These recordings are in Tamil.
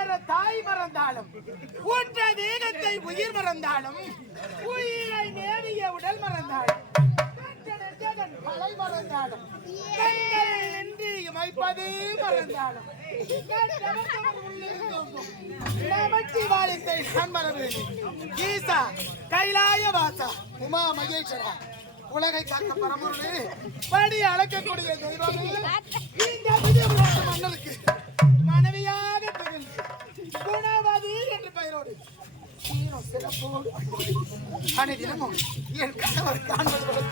பெற தாய் மறந்தாலும் ஊற்ற தேகத்தை உயிர் மறந்தாலும் உயிரை நேவிய உடல் மறந்தாலும் பெற்ற மறந்தாலும் மறந்தாலும் நமச்சிவாயத்தை நான் மறவேன். ஈசா கைலாய வாசா உமா மகேஸ்வரா உலகை காக்க பரம்பொருளே படி அளக்கக்கூடிய தெய்வம் இந்த மனைவியாக திகழ்ந்து குணவதி என்று பெயரோடு. சிறப்போடு அனைதினமும் என் கணவர் காண்பது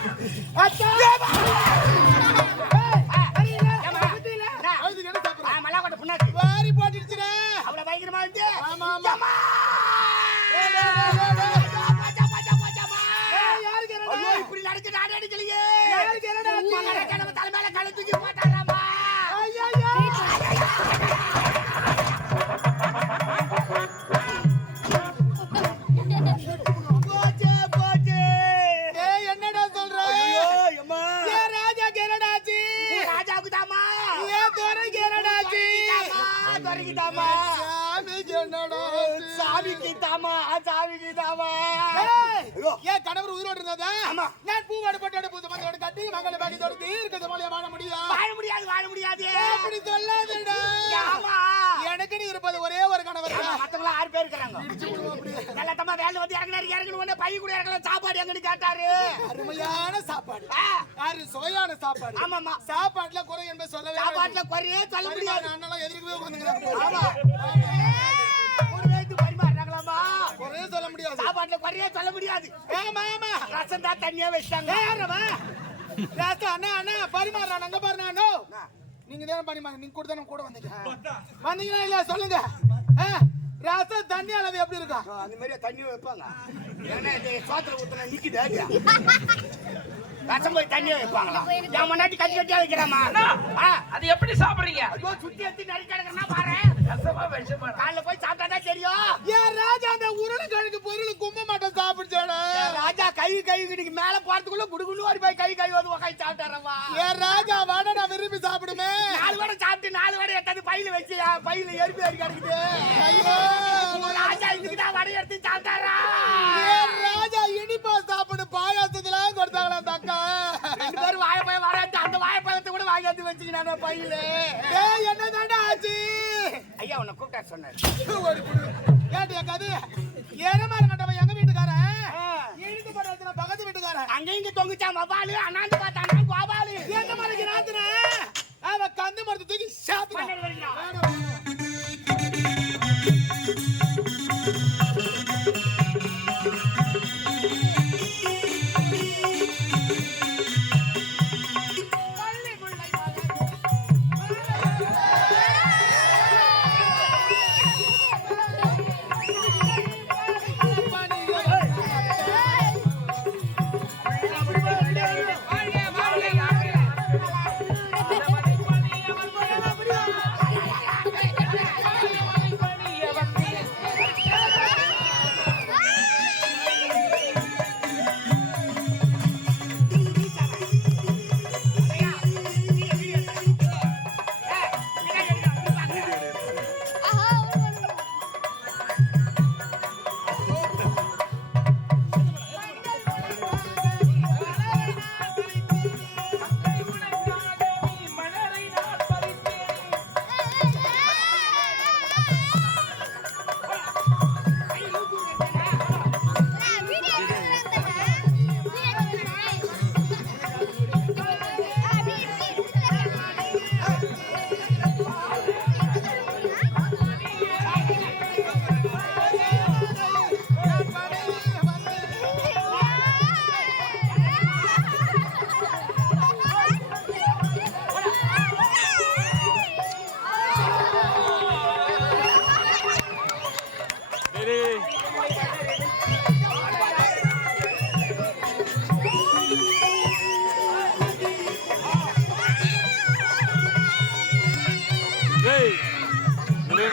என்னடா? சாமிக்கு தாமா சாமிக்கு தாமா. ஏன் கணவர் உயிரோடு இருந்ததா? நான் பூவாடு போட்டோட பூத்து மஞ்சளோட கட்டி மகளை பாடித்தோடு தீர்க்க ஜமாலியா வாழ முடியும். வாழ முடியாது வாழ முடியாது. அப்படி சொல்லாதடா. ஆமா. எனக்கு நீ இருப்பது ஒரே ஒரு கணவர். மத்தவங்க ஆறு பேர் இருக்கிறாங்க. நல்ல தம்மா வேலை வந்து இறங்கினாரு இறங்கணும் உடனே பைய கூட இறங்கல சாப்பாடு எங்கன்னு கேட்டாரு. அருமையான சாப்பாடு. ஆ, அரு சுவையான சாப்பாடு. ஆமாம்மா. சாப்பாட்டுல குறை என்பது சொல்லவே சாப்பாட்டுல குறையே சொல்ல முடியாது. முடியாது அண்ணெல்லாம் எதிர்க்கவே உட்காந்துக்கிறாங்க ஆமா. குறையே சொல்ல முடியாது. சாப்பாட்டுல குறையே சொல்ல முடியாது. ஆமா ஆமா. ரசம் தான் தண்ணியா வச்சிட்டாங்க யாரவா ராசா அண்ணா அண்ணா பரிமாறான் அங்க பாரு நானோ நீங்க தானே பரிமாறு நீங்க கூட தானே கூட வந்தீங்க. வந்தீங்களா இல்ல சொல்லுங்க. ஆ, ரசம் தண்ணி அளவு எப்படி இருக்கா? அந்த மாதிரியே தண்ணி வைப்பாங்க. ஏன்னா இது சோத்துல ஊத்துனா நிக்குது. ரசம் போய் தண்ணியே வைப்பாங்களா? என் முன்னாடி கட்டி கட்டியா வைக்கிறாமா? ஆ, அது எப்படி சாப்பிடுறீங்க? சுத்தி நறுக்கி கிடக்குறா பாரு. காலைல போய் சாப்பிட்டா தெரியும். ஏன் ராஜா அந்த உருளைக்கிழங்கு பொருள் கும்ப மாட்டேன் சாப்பிடுச்சாடா. ராஜா கை கை கிடிக்கு மேல போறதுக்குள்ள குடுகுண்டு ஓடி போய் கை கை வந்து உக்காய் சாப்பிட்டாரம்மா ஏன் ராஜா வாடா நான் விரும்பி சாப்பிடுமே நாலு வடை சாப்பிட்டு நாலு வடை எடுத்தது பையில வச்சு பையில எறும்பு ஏறி கிடக்குது ஐயோ உங்க ராஜா இதுக்கு தான் வடை எடுத்து சாப்பிட்டாரா ஏன் ராஜா இனிப்பா சாப்பிடு பாயாசத்துலாம் கொடுத்தாங்களா அந்த அக்கா ரெண்டு பேரும் வாழைப்பழம் வராது அந்த வாழைப்பழத்தை கூட வாங்கி வந்து வச்சுக்கினான பையில. என்ன தாண்டா ஆச்சு? ஐயா உன்னை கூப்பிட்டாரு சொன்னாரு. கேட்டியா கது? ஏறமாற கட்டவன் எங்க வீட்டுக்காரன்? இழுத்து போட வச்சுன பக்கத்து வீட்டுக்காரன். அங்க இங்க தொங்குச்சா மபாலு அண்ணாந்து பார்த்தானா கோபாலு எங்க மலைக்கு ராத்தின அவன் கந்து மரத்து தூக்கி சாப்பிடுறான்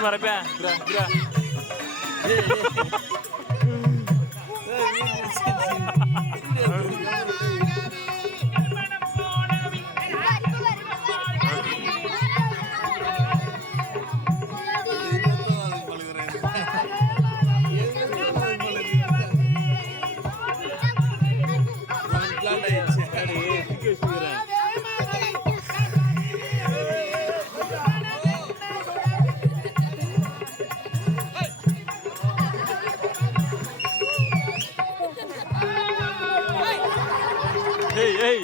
வரப்ப ஏய் ஏய்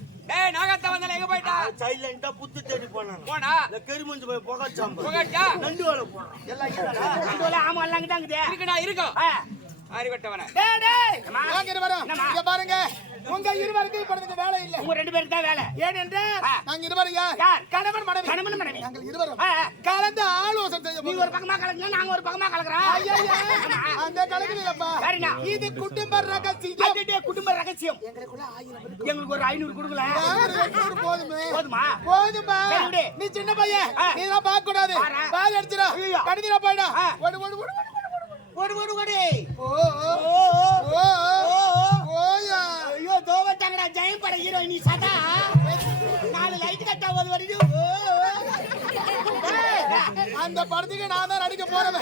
டேய் நாகாத்தான் வந்தானே எங்க போயிட்டா? சைலண்டா புத்து தேடி போனாங்க போனா? இந்த கருமஞ்சு போய் புகைச்சாம்பு புகட்டா நண்டு வேலை போனான் எல்லாம் ஆமா எல்லாம் இங்கதாங்குது. இருக்குடா இருக்கும். அறிவட்டவன. பாருங்க. உங்க இருவருக்கும் இப்பொழுது வேலை இல்லை. உங்க ரெண்டு பேருக்கு தான் வேலை. ஏனென்றால். நாங்க இருவரும் யார்? கணவன் மனைவி. கணவன் மனைவி. நாங்கள் இருவரும். கலந்து ஆலோசனை செய்ய. ஒரு பக்கமா கலக்குங்க நாங்க ஒரு பக்கமா கலக்குறோம். அந்த வேறங்க? இது குடும்ப ரகசியம். அதுட்டே குடும்ப ரகசியம். எங்களுக்குள்ள ஆயிரம் இருக்கு எங்களுக்கு ஒரு ஐநூறு கொடுக்கல போதுமே? போதுமா? போதுமா. நீ சின்ன பையன். நீ எல்லாம் பார்க்க கூடாது. பால் அடிச்சிடா ஐயோ. கடிதிரா போயிடா. ஆ. ஓடு ஓடு ஓடு. ஓடு, ஓடு ஓடு. ஓ ஓ ஓயா ஐயோ தோவட்டாங்கடா ஜெயம் பட ஹீரோயினி சதா. நாலு லைட் கட்டா ஒரு வரைக்கும். அந்த படத்துக்கு நான் தான் நடிக்க போறேன்.